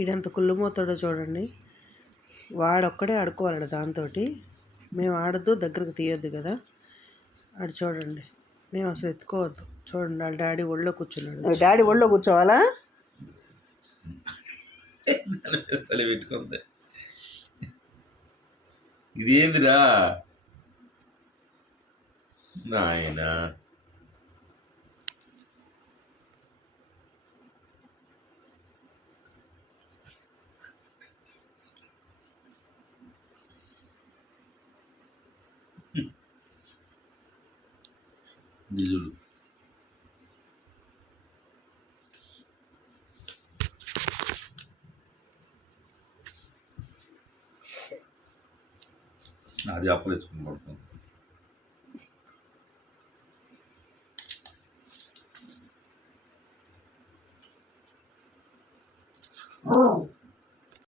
ఈడంత కుళ్ళుమోతాడో చూడండి. వాడొక్కడే ఆడుకోవాలడు దాంతో. మేము ఆడొద్దు, దగ్గరకు తీయొద్దు కదా. ఆడు చూడండి, మేము అసలు ఎత్తుకోవద్దు. చూడండి, వాళ్ళ డాడీ ఒళ్ళో కూర్చున్నాడు. డాడీ ఒళ్ళో కూర్చోవాలా? పెట్టుకుంది. ఇదేందిరా నాయన? నిజులు అది అప్పులు తెచ్చుకుని పడుతుంది.